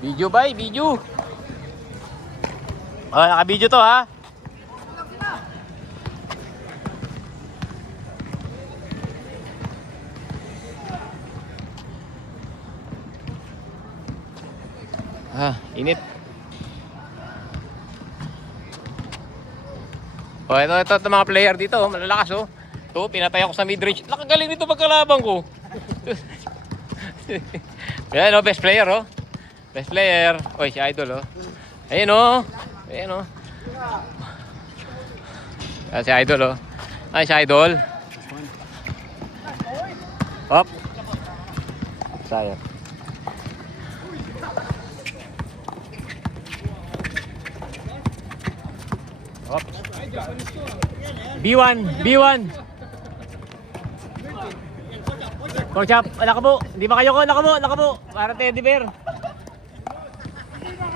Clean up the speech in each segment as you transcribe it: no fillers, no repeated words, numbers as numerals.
Video bay, video. Oh, naka-video to ha. Init. Oh, ito mga player dito, malalakas oh. Ito, pinatay ako sa mid-range. Nakagaling nito pagkalabang ko. Yan oh, best player oh. Best player. Oy, si Idol oh. Ayun oh. Ayun oh. Yan si Idol oh. Ay, si Idol. Hop. Sayang. Hop. B1, B1. Coach up, nakabo. Hindi ba kayo ko? Nakabo. Para teddy bear.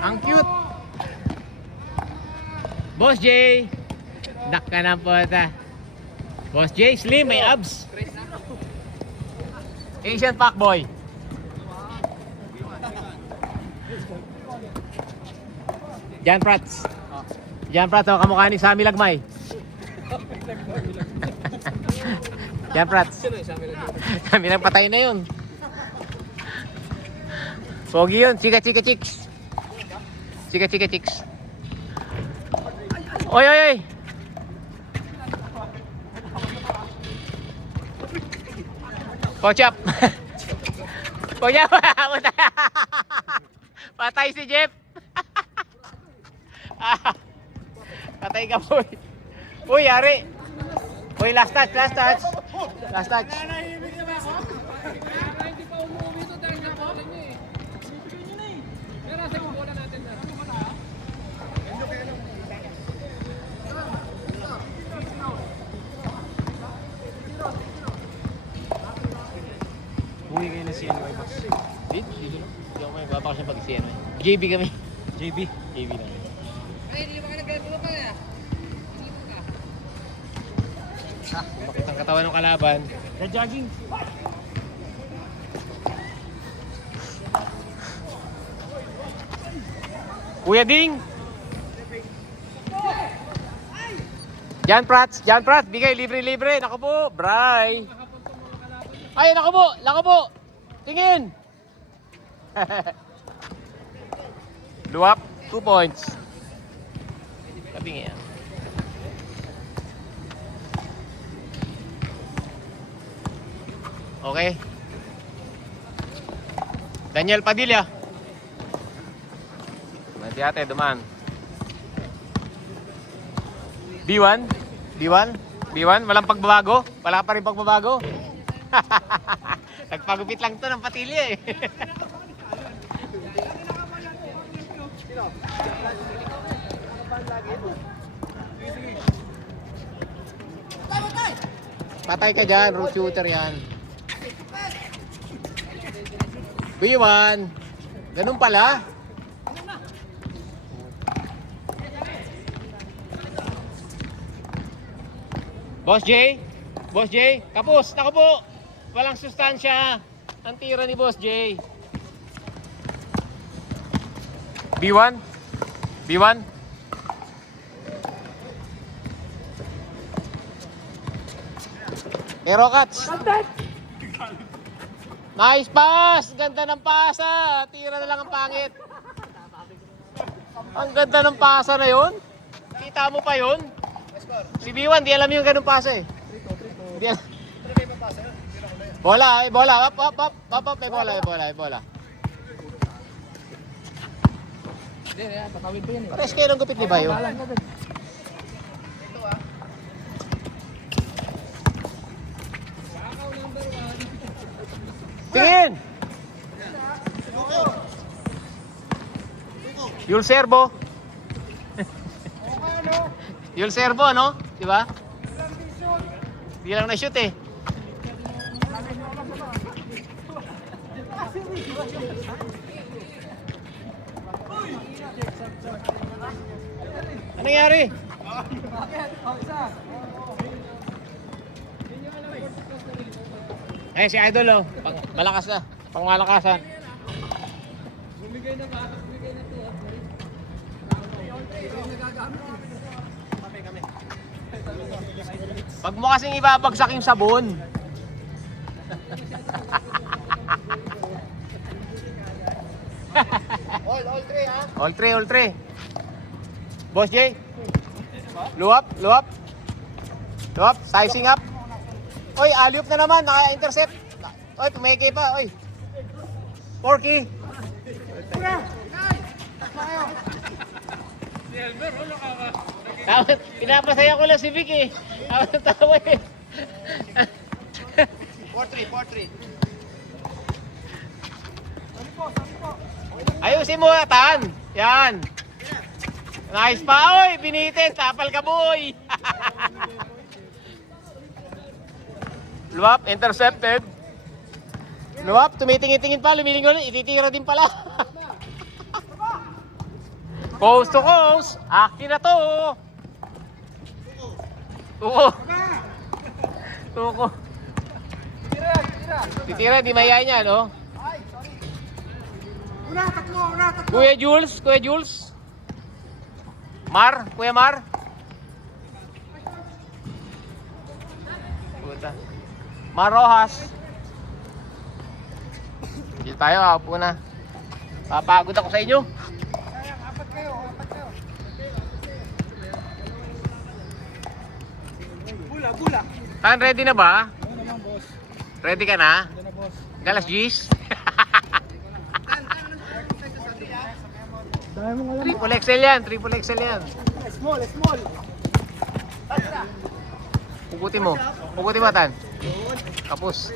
Ang cute. Boss J. Dak ka na po ta. Boss J, slim, may abs. Asian Pac Boy. Jan Prats. Jan Prats, oh, kamukha ni Sammy Lagmay. Jan Prats. Kami lang patay na yun. Pogi yun. Chika chicks. Chika chicks. Oy. Coach up. Coach up. Patay si Jeff. Patay ka boy. Uy, yari. Uy, last touch. Uwi kayo na CNY boss. Dito no? Hindi ako may babaka siyang pag-CNY. JB kami. JB lang. Ay, hindi ba ka nagkagulo ka ya? Bakit ang katawan ng kalaban? jogging. Kuya Ding! Jan Prats, bigay libre. Naku po, Bray. Ay, naku po. Tingin. Luwap, 2 points. Sabi nga yan. Okay. Daniel Padilla. Nanti ate, duman. B1, walang pagbabago? Wala pa rin pagbabago? Nagpagupit lang to ng patilya eh. Patay ka dyan, root shooter yan. B1, ganun pala. Boss J, kapos, naku po. Walang sustansya. Ang tira ni Boss J. B1. Hero Cats. Nice pass! Ganda ng pasa. Tira na lang ang pangit. Ang ganda ng pasa na yun. Kita mo pa yun? Si B1, di alam yung ganun pasa eh. Di alam. Bola. May bola. Pares kayo ng gupit ni Bayo. Tingin! Yul Servo. Yul Servo, no? Diba? Di lang na-shoot eh. Anong nangyari? Ay, si Idol oh. Malakas na. Pangmalakasan. Bumigay na ba? Bumigay na to. Pag mo kasing ibabagsak yung sabon. All three ha? All three, all three. Boss J. Luwap, luwap. Luwap, sizing up. Oy, alley-oop na naman, naka-intercept. Oy, pumeke pa, oy. Porky. Pinapasaya ko lang si Vic eh. Tawa eh. 4-3, 4-3. Ayusin mo Tan. Yan. Nice pa, oy. Binitin. Tapal ka, boy. Luwap, intercepted. Luwap, tumitingin-tingin pa. Lumilingon. Ititira din pala. Coast to coast. Akin na to. Tuko. Tuko. Titira, di mayayain niya, no? Kuya Jules, Kuya Jules. Mar, Kuya Mar. Puta. Mar Rojas. Dito tayo, apo na. Papagod ako sa inyo. Apat kayo. Bula. Tan, ready na ba? Oo naman, boss. Ready ka na? Ito na, boss. Galas G's? Dahil mong alam. Triple XL yan, triple XL yan. Small. Pugutin mo. Pugutin mo, Tan. Kapos.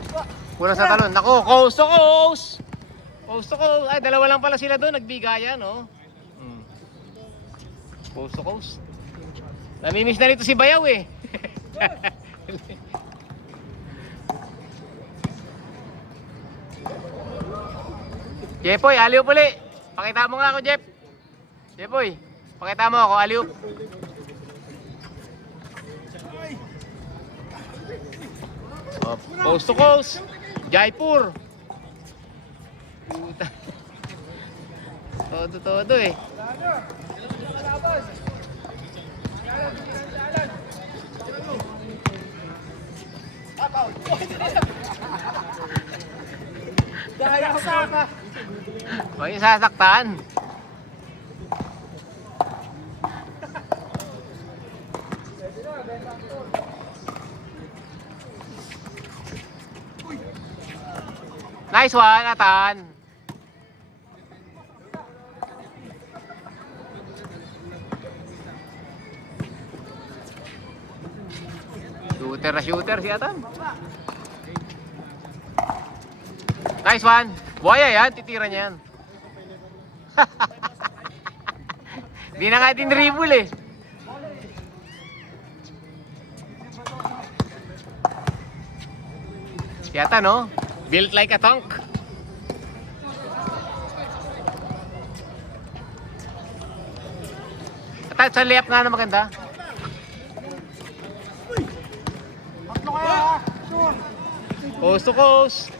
Kulang sa talon. Naku, coast to coast! Coast to coast. Ay, dalawa lang pala sila doon. Nagbigayan, no? Coast to coast. Namimiss na rito si Bayaw, eh. Jepoy, aliw puli. Pakita mo nga ako, Jep. Jepoy, pakita mo ako, aliw. Oh, coast to coast. Jaipur. Puta. Todo eh. Dahil ako sa Huwag yung sasaktan. Nice one, Atan. Shooter si Atan. Nice one. Buhaya yan, titira niya yan. Di na nga din dribble eh. Yata no? Built like a tank. At sa layup nga na maganda. Tatlo kaya. Sure. Coast to coast.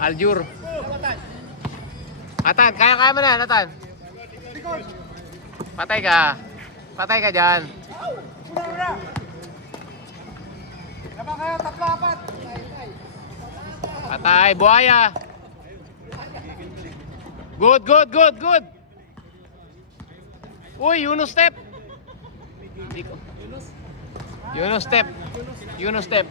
Aljur. Atan, kaya mo na, Atan. Patay ka. Patay ka dyan. Una. Naman kayo, 3-4. Patay, buhaya. Good. Uy, Yunus step. Yunus step.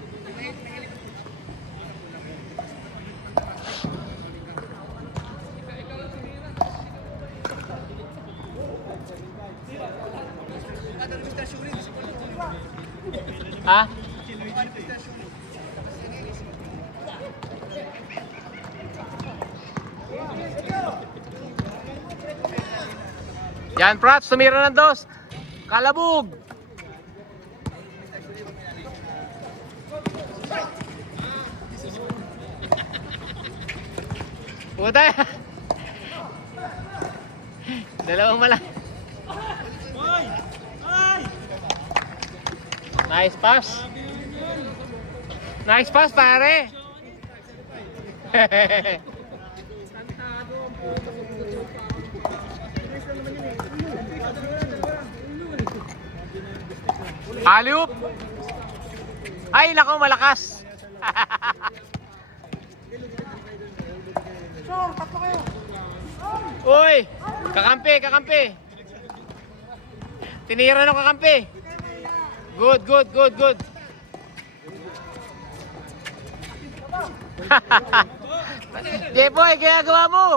Ha? Yan, Prats, tumira ng dos. Kalabog. Puta. Dalawang mala. Nice pass. Nice pass, pare. Alley-oop. Ay, nako, malakas. Sure, tatlo kayo. Uy, kakampi, kakampi. Tinira ng kakampi. Good, good, good, good. Jeboy, kaya gawa mo.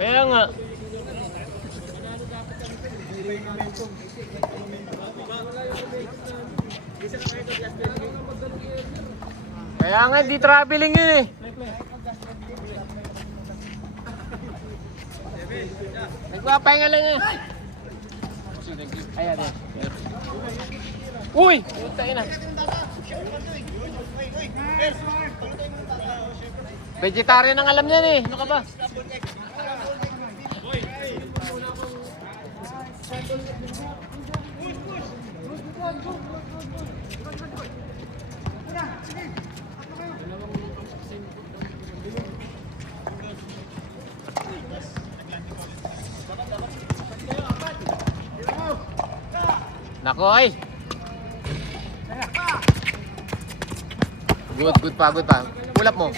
Kaya nga. Kaya nga, di traveling yun eh. Nagpapahinga lang eh. Ayan eh. Uy! Puta ina. Vegetarian ang alam niyan eh. Ano ka ba? Nako ay. Good, good pa, good pa. Ulap mo.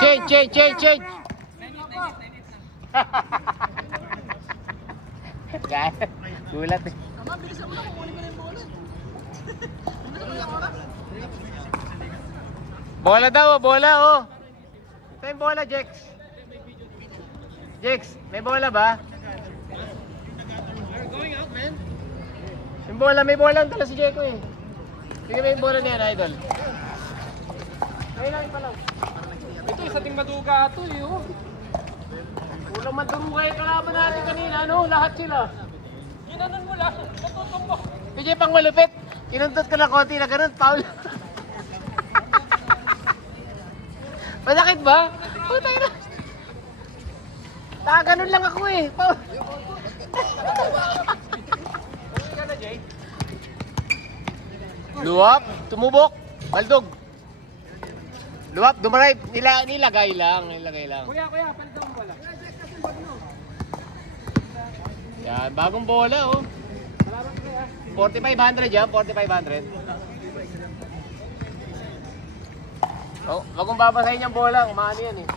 Change, change, change, change. Gulat eh. Bola daw, bola oh. Ito yung bola, Jex. Jex, may bola ba? Yung bola, may bola ang tala si Jeko eh. Sige, may bola niyan, idol. Ngayon lang yung palaw. Ito, isa ting maduga ito eh. Oh. Ulang madurugay kalaban natin kanina, ano? Lahat sila. Ginanon mo lang. Matutok mo. Kaya pang malupit. Kinuntot ka na konti na ganun, Paul. Masakit ba? Putay na. Ganun lang ako eh. Paul. Luwap, tumubok, baldog. Luwap, dumaray, nilagay lang. Kuya, palitan mo wala. Yan, bagong bola oh. 4,500 yan, 4,500. Oh, wag mong babasahin yung bola, umano yan eh.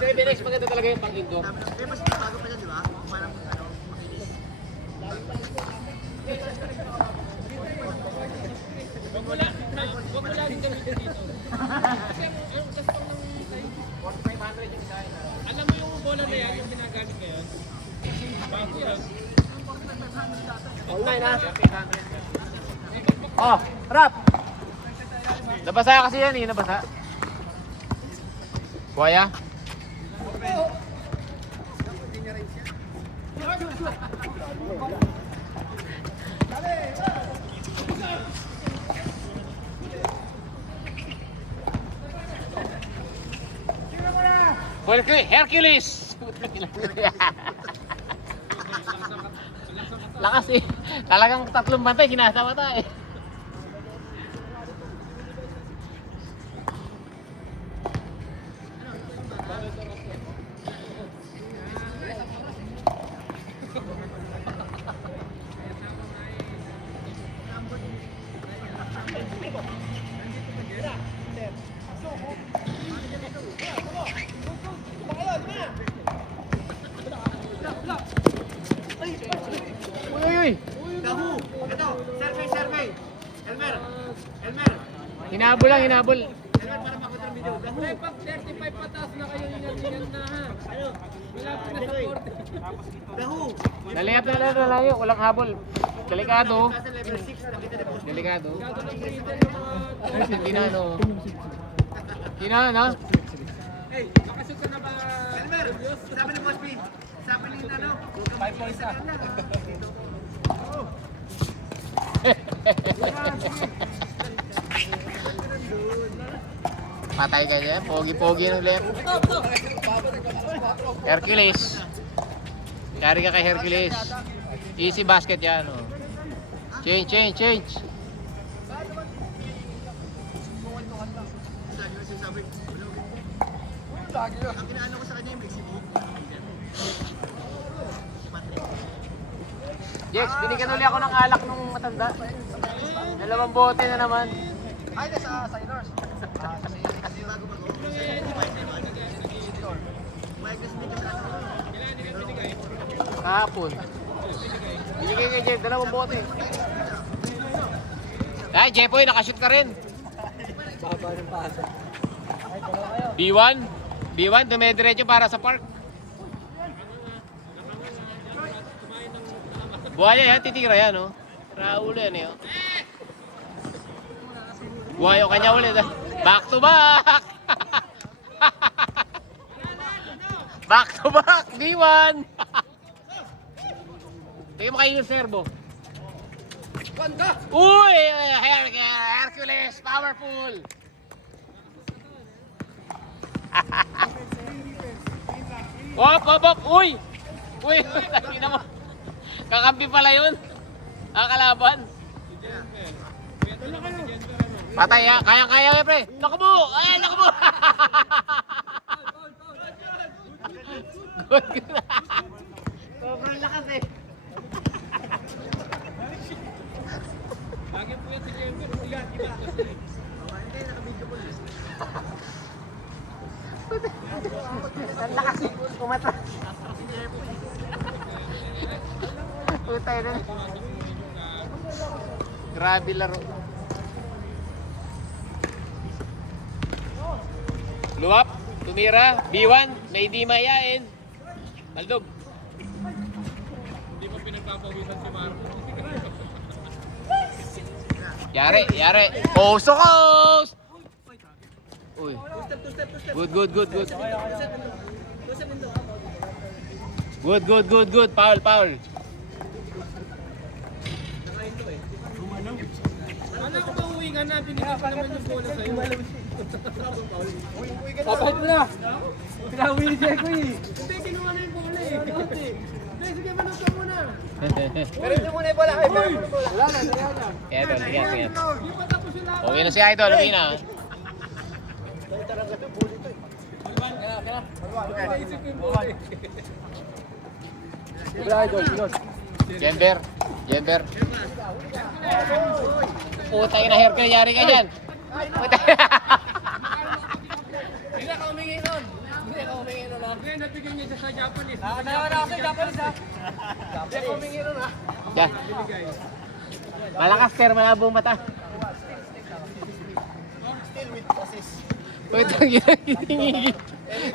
DG7X maganda talaga yung pang-indoor. Mas bago pa yan, di ba? Parang makinis. Wag mo laging gamitin dito. Kasi ang custom ng 4,500 yung isa. alam mo yung bola na yan, yung ginagamit ngayon. Bago yan. Online ha? Oh, rap! Nabasa kasi yan eh, nabasa. Buhaya? Hercules! Lakas eh. Talagang tatlong bantay, kinasama tayo eh. Uy! Dahu! Ito! Survey! Elmer! Hinabol lang, hinabol. Elmer, para makuha ng video. Dahu! Pag 35 pataas na kayo, ingat na ha. Wala pa na support. Dahu! Nalayap na lang, walang habol. Delikado. Nasa level 6, nakita na po. Delikado. Masyado ng breeder yung mga... Hindi na ano. Hindi na ano. Hey, makashoot ka na ba? Elmer! Sabi ni Boss P. Sabi ni ano. 5 points na. Patay ka dyan. Pogi-pogi ng left. Hercules. Yari ka kay Hercules. Easy basket yan. Oh. Change. Ang inaano ko sa kanya yung Mexico. Jex, binigyan ulit ako ng alak nung matanda. 2 bote na naman. Ay, sa Sailors. Kasi bago-bago. Kahapon. Binigay kay Jeff, 2 bote. Ay, Jeffoy, nakashoot ka rin. B1, dumediretso para sa park. Buhaya yan, titira yan, oh. Raulo yan, eh, oh. Buhayo kanya ulit. Back to back! Back to back, B1! Tingin mo kayo yung servo. Uy! Hercules, powerful! Op! Uy! Tingnan mo. Kakampi pala yun. Kalaban. Patay ha. Kaya pre. Nakubo! Ay, nakubo! Good. Sobrang lakas eh. Lagi po yan si Jember. Ang lakas eh. Kumata. Putay na. Grabe laro. Luwap, tumira, B1, na hindi mayain. Baldog. Hindi mo pinagpapawisan si Marco. Yari. Coast to coast! Uy. Good. Good. Foul. Ano ko ba uwi nga na? Binigyan pa naman yung bola sa'yo. Kapag mo na. Pinauwi ni Jeko eh. Hindi, kinuha na yung bola eh. Hindi, sige, manuto mo na. Pero ito muna yung bola. Ay, pero muna bola. Wala na. Kaya doon, sige. Hindi pa tapos yung laban. Okay na si Idol, okay na. Naisip ko yung bola eh. Wala, Idol. Jember. Putay na hair ka, yari ka dyan. Putay. Hindi ka humingi nun. Hindi, nabigyan niya siya sa Japanese. Nakakatawa na ako sa Japanese ha. Hindi ka humingi nun ha. Yan. Malakas pero malabong mata. Still with assist. Putay,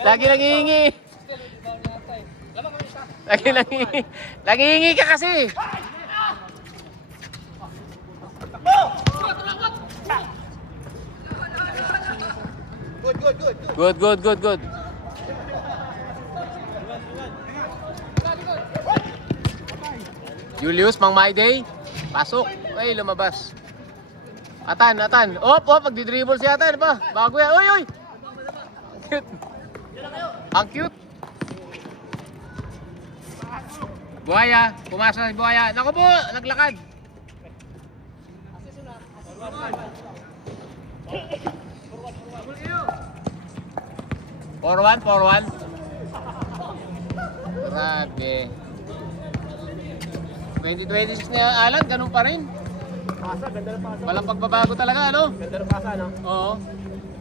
lagi lang hihingi. Lagi hihingi ka kasi. Good. Julius, Mang Mayday. Pasok. Ay, lumabas. Atan. Op, magdi-dribble si Atan pa. Bago yan. Uy. Cute. Ang cute. Buhaya. Pumasa si Buhaya. Naku po, naglakad. Forward. Grabe. 2026 na Alan, ganun pa rin. Pasa, ganda ng pasa. Walang pagbabago talaga, ano? Ganda ng pasa, no? Oo.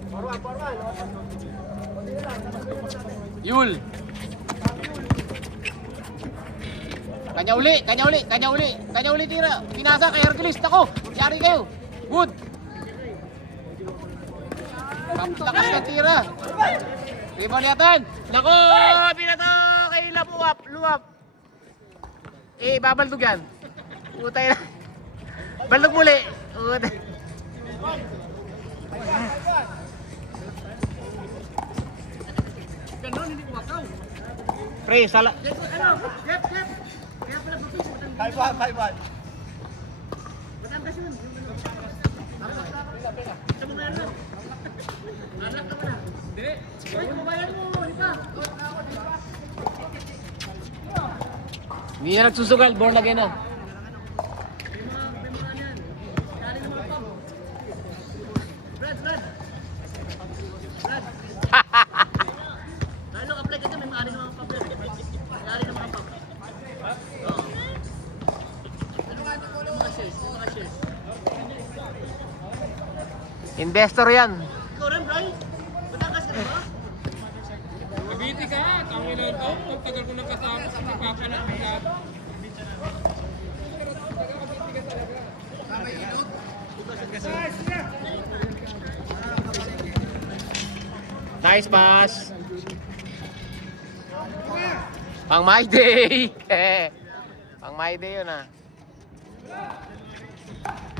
Forward. Yul. Kanya uli tira. Pinasa kay Hercules. Nako, yari kayo. Good. Lakas ng tira. Ribonyatan. Nako, binato kay Luwap. Babaldog yan. Utay na. Baldog muli. Utay. Ganon, hindi kumakaw. Pre, sala. Jeff, Jeff. Kaya pala buto. 5-1. Batangas yun. Sa mga ano? Anak ka pala. Hindi. Ay, kumabayan mo. Di ba? Hindi na nagsusugal, born again na. May mga ano yan. Kali ng mga pump. Brad. Lalo apply ka dyan, may maari ng mga pump. Maari ng mga pump. Oo. Mga shares. Investor yan. Ikaw rin, Bray? Batangas ka na ba? Kabiti ka, tangin na ito. Kung tagal ko nang kasama sa papa na ang Nice pass. Pang my day. Pang my day yun ah.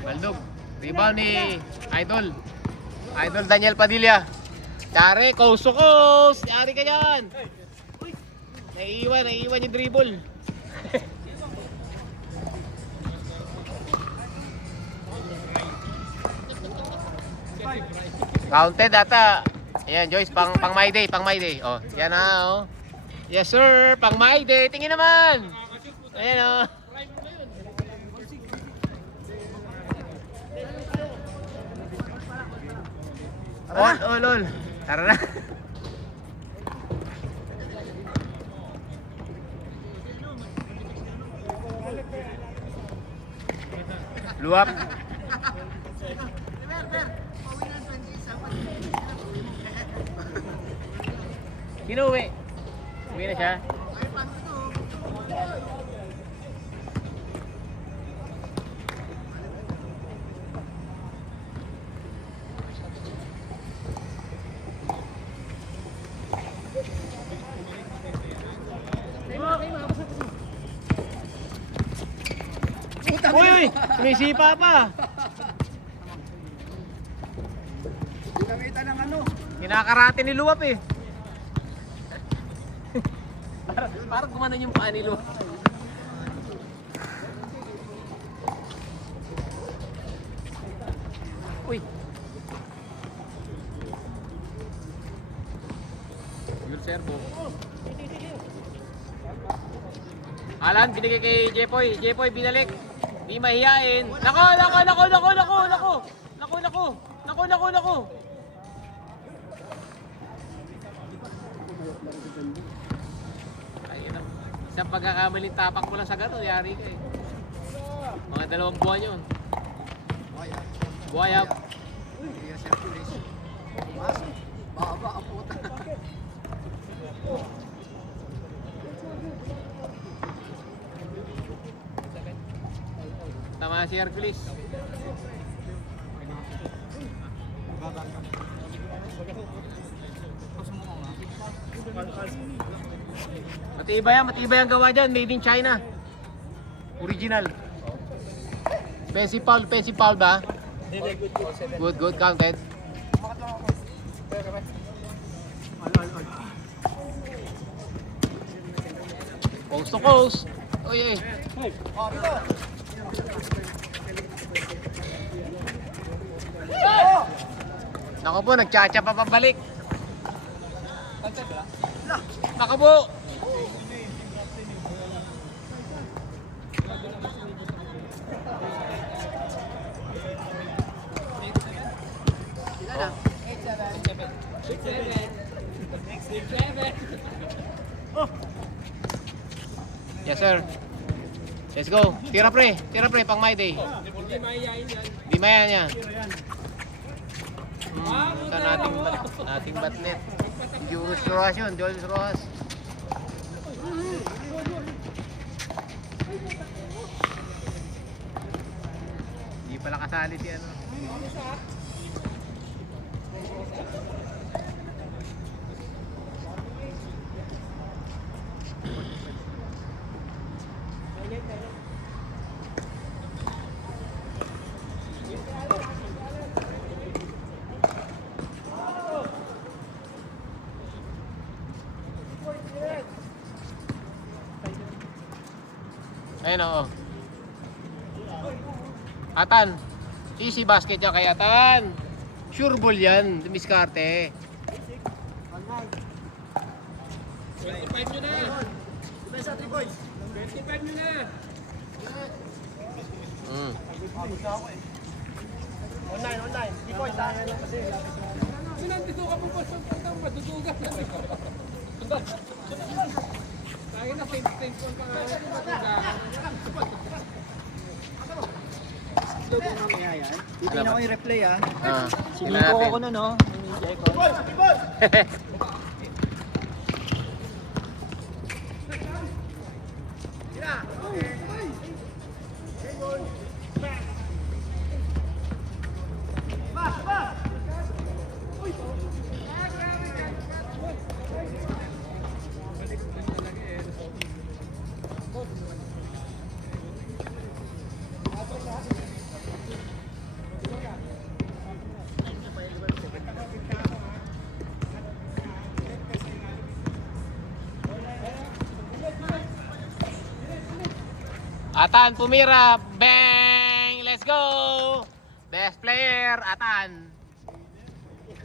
Baldog. Rebound ni Idol. Idol Daniel Padilla. Yari, coast to coast. Yari ka dyan. Naiiwan yung dribble. Counted ata. Ayan, Joyce, pang my day. Oh, yan na, oh. Yes, sir, pang my day. Tingin naman. Ayan, oh. Ol. Tara na. Luwap. Sino uwi? Uwi na siya? Uy! Sumisipa pa! Gamitan ng ano? Kinakarate ni Luwap eh. Parang gumanon yung paa ni Luwap. Uy! Yung servo. Alan, binigay kay Jepoy. Jepoy, binalik. Di mahihain. Nako! Ayun na. Isang pagkakamaling tapak mo lang sa gano'n, yari ka eh. Mga 2 buwan yun. Buhayap. Baba ang puta. Tama si Hercules. Matibay ang gawa dyan. Made in China. Original. Fancy foul ba? Good, counted. Coast to coast. Oy. Naku po, nagchacha pa pabalik. Naku po. Yes sir. Let's go. Tira pre, pang my day. Hindi mahihayin yan. Di maya niya. Sa nating batnet. Jules Rojas yun, Jules Rojas. Hindi pala kasali si ano. Ayun o. Atan. Easy basket yan kay Atan. Sure ball yan. Dumiskarte. 25 nyo na. 25 nyo na. Online. Di ko isa lang kasi. Sinandito ka po pa sa pagkang madudugan. Tayo na same phone pa nga. Madudugan. Slow mo mamaya yan. Titignan ko yung replay ah. Tingnan Siniko natin. ko nun no. Enjoy ko. Atan, pumira. Bang! Let's go! Best player, Atan.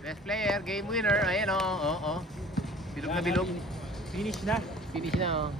Best player, game winner. Ayan o. Bilog na bilog. Finish na. Finish na o.